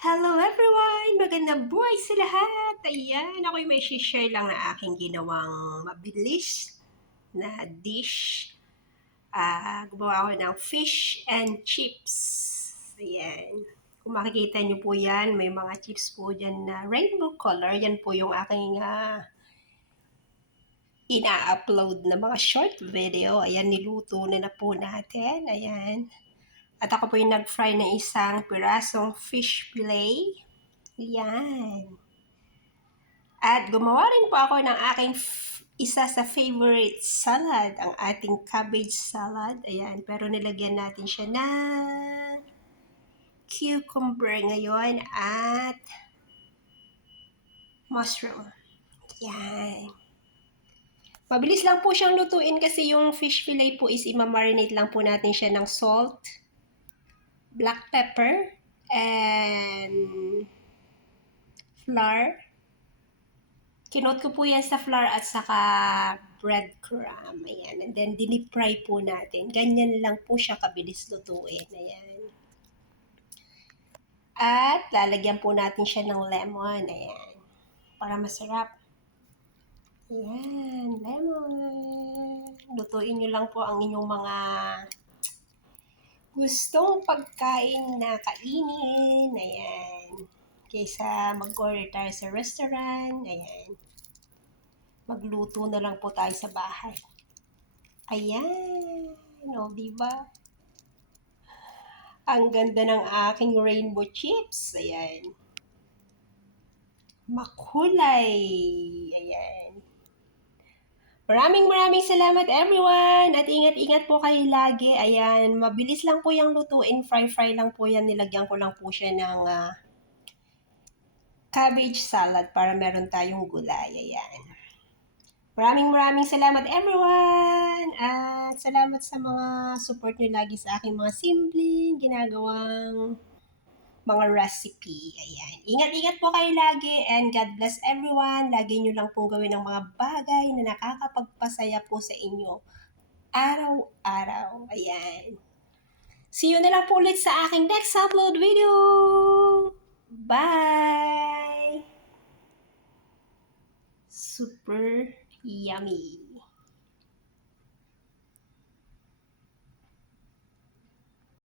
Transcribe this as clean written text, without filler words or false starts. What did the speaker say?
Hello everyone! Magandang buhay sa lahat! Ayan, ako'y may share lang na aking ginawang mabilis na dish. Gumawa ako ng fish and chips. Ayan. Kung makikita niyo po yan, may mga chips po dyan na rainbow color. Yan po yung aking ina-upload na mga short video. Ayan, niluto na po natin. Ayan. At ako po yung nag-fry ng isang pirasong fish fillet. Yan. At gumawa rin po ako ng aking isa sa favorite salad, ang ating cabbage salad. Ayan, pero nilagyan natin siya ng cucumber ngayon at mushroom. Yan. Mabilis lang po siyang lutuin kasi yung fish fillet po is imamarinate lang po natin siya ng salt, black pepper, and flour. Kinot ko po yan sa flour at saka breadcrumb. Ayan. And then, dinip-fry po natin. Ganyan lang po siya kabilis lutuin. Ayan. At lalagyan po natin siya ng lemon. Ayan. Para masarap. Ayan. Lemon. Lutuin nyo lang po ang inyong mga gustong pagkain na kainin. Ayan. Kaysa mag-order tayo sa restaurant. Ayan. Magluto na lang po tayo sa bahay. Ayan. O, diba? Ang ganda ng aking rainbow chips. Ayan. Makulay. Ayan. Maraming salamat everyone. At ingat-ingat po kayo lagi. Ayan. Mabilis lang po yung lutuin. Fry lang po yan. Nilagyan ko lang po siya ng cabbage salad para meron tayong gulay. Ayan. Maraming salamat everyone! At salamat sa mga support nyo lagi sa aking mga simpleng ginagawang mga recipe. Ayan. Ingat-ingat po kayo lagi and God bless everyone. Lagi nyo lang po gawin ang mga bagay na nakakapagpasaya po sa inyo araw-araw. Ayan. See you na lang po ulit sa aking next upload video. Bye! Super yummy.